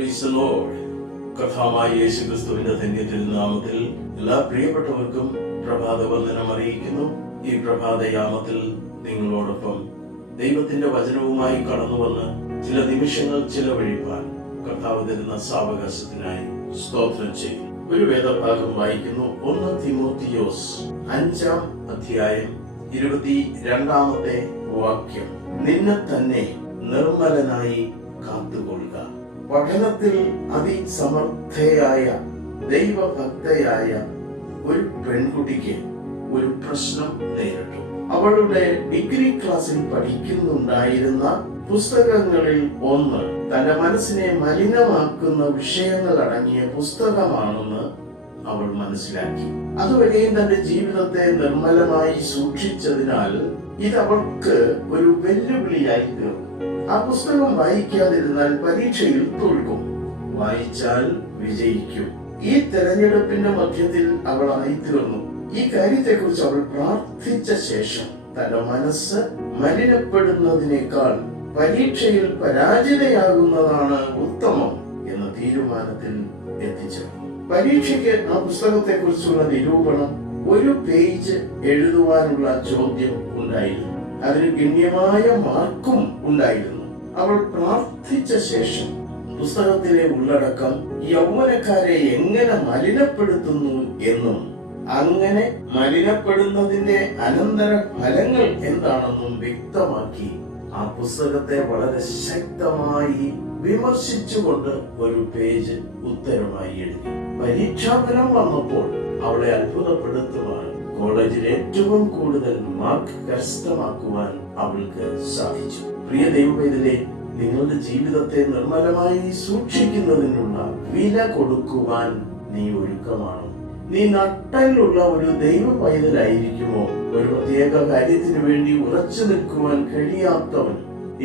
Praise the Lord. കർത്താവായ യേശുക്രിസ്തുവിന്റെ ധന്യത്തിൽ നാമത്തിൽ എല്ലാ പ്രിയപ്പെട്ടവർക്കും പ്രഭാത വന്ദനം അറിയിക്കുന്നു. ഈ പ്രഭാതയാമത്തിൽ നിങ്ങളോടൊപ്പം ദൈവത്തിന്റെ വചനവുമായി കടന്നു വന്ന് ചില നിമിഷങ്ങൾ ചിലവഴിപ്പാൻ കർത്താവ് തരുന്ന സാവകാശത്തിനായി സ്തോത്രം ചെയ്യും. ഒരു വേദഭാഗം വായിക്കുന്നു. 1 തിമോത്തിയോസ് 5-ാം അധ്യായം 22-ാമത്തെ വാക്യം. നിന്നെ തന്നെ നിർമ്മലനായി കാത്തുകൊള്ളുക. പഠനത്തിൽ അതിസമർത്ഥയായ ദൈവഭക്തയായ ഒരു പെൺകുട്ടിക്ക് ഒരു പ്രശ്നം നേരിട്ടു. അവളുടെ ഡിഗ്രി ക്ലാസ്സിൽ പഠിക്കുന്നുണ്ടായിരുന്ന പുസ്തകങ്ങളിൽ ഒന്ന് തന്റെ മനസ്സിനെ മലിനമാക്കുന്ന വിഷയങ്ങൾ അടങ്ങിയ പുസ്തകമാണെന്ന് അവൾ മനസ്സിലാക്കി. അതുവരെയും തന്റെ ജീവിതത്തെ നിർമ്മലമായി സൂക്ഷിച്ചതിനാൽ ഇത് അവൾക്ക് ഒരു വെല്ലുവിളിയായി തീർന്നു. ആ പുസ്തകം വായിക്കാതിരുന്നാൽ പരീക്ഷയിൽ തോൽക്കും, വായിച്ചാൽ വിജയിക്കും. ഈ തെരഞ്ഞെടുപ്പിന്റെ മധ്യത്തിൽ അവൾ ആയിത്തീർന്നു. ഈ കാര്യത്തെക്കുറിച്ച് അവൾ പ്രാർത്ഥിച്ച ശേഷം തന്റെ മനസ്സ് മലിനപ്പെടുന്നതിനേക്കാൾ പരീക്ഷയിൽ പരാജിതയാകുന്നതാണ് ഉത്തമം എന്ന തീരുമാനത്തിൽ എത്തിച്ചേർന്നു. പരീക്ഷയ്ക്ക് ആ പുസ്തകത്തെ കുറിച്ചുള്ള നിരൂപണം 1 പേജ് എഴുതുവാനുള്ള ചോദ്യം ഉണ്ടായിരുന്നു. അതിന് ഗണ്യമായ മാർക്കും ഉണ്ടായിരുന്നു. അവൾ പ്രാർത്ഥിച്ച ശേഷം പുസ്തകത്തിലെ ഉള്ളടക്കം യൗവനക്കാരെ എങ്ങനെ മലിനപ്പെടുത്തുന്നു എന്നും അങ്ങനെ മലിനപ്പെടുന്നതിന്റെ അനന്തര ഫലങ്ങൾ എന്താണെന്നും വ്യക്തമാക്കി ആ പുസ്തകത്തെ വളരെ ശക്തമായി വിമർശിച്ചുകൊണ്ട് 1 പേജ് ഉത്തരമായി എഴുതി. പരീക്ഷാഫലം വന്നപ്പോൾ അവളെ അത്ഭുതപ്പെടുത്തുവാൻ കോളേജിൽ ഏറ്റവും കൂടുതൽ മാർക്ക് കരസ്ഥമാക്കുവാൻ അവൾക്ക് സാധിച്ചു. പ്രിയ ദൈവവേദനെ, നിങ്ങളുടെ ജീവിതത്തെ നിർമ്മലമായി സൂക്ഷിക്കുന്നതിനുള്ള വില കൊടുക്കുവാൻ നീ ഒരുക്കമാണോ? നീ നട്ടലുള്ള ഒരു ദൈവ പൈതലായിരിക്കുമോ? ഒരു പ്രത്യേക കാര്യത്തിന് വേണ്ടി ഉറച്ചു നിൽക്കുവാൻ കഴിയാത്തവൻ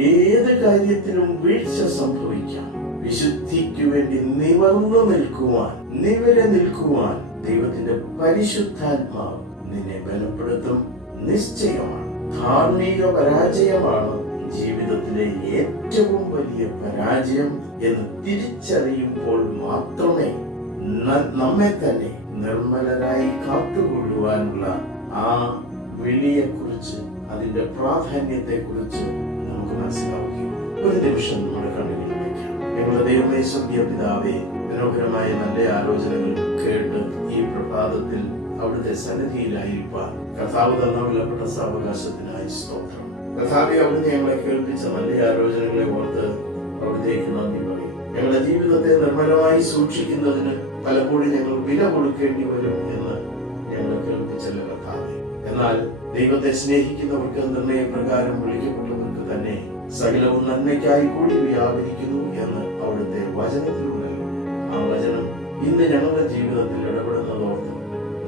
ഏത് കാര്യത്തിലും വീഴ്ച സംഭവിക്കാം. വിശുദ്ധിക്ക് വേണ്ടി നിവർന്നു നിൽക്കുവാൻ, നിവരെ നിൽക്കുവാൻ ദൈവത്തിന്റെ പരിശുദ്ധാത്മാവ് നിന്നെ ബലപ്പെടുത്തും. നിശ്ചയമാണ്. ധാർമ്മിക പരാജയമാണ് ജീവിതത്തിലെ ഏറ്റവും വലിയ പരാജയം എന്ന് തിരിച്ചറിയുമ്പോൾ മാത്രമേ നമ്മെ തന്നെ നിർമ്മലരായി കാത്തുകൊള്ളുവാനുള്ള ആ വിളിയെക്കുറിച്ച്, അതിന്റെ പ്രാധാന്യത്തെ കുറിച്ച് നമുക്ക് മനസ്സിലാവുകയും. ഒരു നിമിഷം നമ്മുടെ കണ്ണുകളിൽ വയ്ക്കാം. ഞങ്ങളുടെ ദൈവമേ, സ്വർഗീയ പിതാവേ, മനോഹരമായ നല്ല ആലോചനകൾ കേട്ട് ഈ പ്രഭാതത്തിൽ അവിടുത്തെ സന്നിധിയിലായിരിക്കാൻ കർത്താവ് തന്ന വിലപ്പെട്ട സാവകാശത്തിനായി സ്തോത്രം. കർത്താവേ, അവിടുന്ന് ഞങ്ങളെ കേൾപ്പിച്ച നല്ല ആലോചനകളെ ഓർത്ത് അവിടത്തേക്ക് നന്ദി പറയും. ഞങ്ങളുടെ ജീവിതത്തെ നിർമ്മലമായി സൂക്ഷിക്കുന്നതിന് പലപ്പോഴും ഞങ്ങൾ വില കൊടുക്കേണ്ടി വരും എന്ന് ഞങ്ങളെ കേൾപ്പിച്ചല്ലോ കർത്താവേ. എന്നാൽ ദൈവത്തെ സ്നേഹിക്കുന്നവർക്ക്, നിർണയപ്രകാരം വിളിക്കപ്പെട്ടവർക്ക് തന്നെ സകലവും നന്മയ്ക്കായി കൂടി വ്യാപരിക്കുന്നു എന്ന് അവിടുത്തെ വചനത്തിലുണ്ടല്ലോ. ആ വചനം ഇന്ന് ഞങ്ങളുടെ ജീവിതത്തിൽ ഇടപെടുന്നതോർത്ത്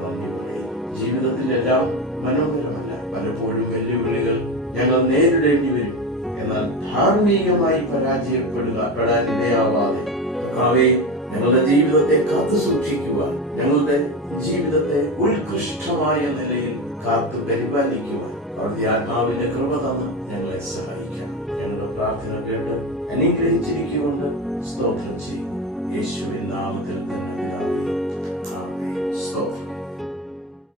നന്ദി പറയും. ജീവിതത്തിലെല്ലാം മനോഹരമല്ല. പലപ്പോഴും വെല്ലുവിളികൾ ഞങ്ങൾ നേരിടേണ്ടി വരും. എന്നാൽ ധാർമ്മികമായി പരാജയപ്പെടാൻ ഇടയാവാതെ കർത്താവേ, ഞങ്ങളുടെ ജീവിതത്തെ കാത്തു സൂക്ഷിക്കുവാൻ, ഞങ്ങളുടെ ജീവിതത്തെ ഉത്കൃഷ്ടമായ നിലയിൽ കാത്തു പരിപാലിക്കുവാൻ അവിടുത്തെ ആത്മാവിന്റെ കൃപ തന്ന് ഞങ്ങളെ സഹായിക്കണം. ഞങ്ങളുടെ പ്രാർത്ഥന കേട്ട് അനുഗ്രഹിച്ചിരിക്കുകൊണ്ട് സ്തോത്രം ചെയ്യും. യേശുവിൻ നാമത്തിൽ തന്നെ.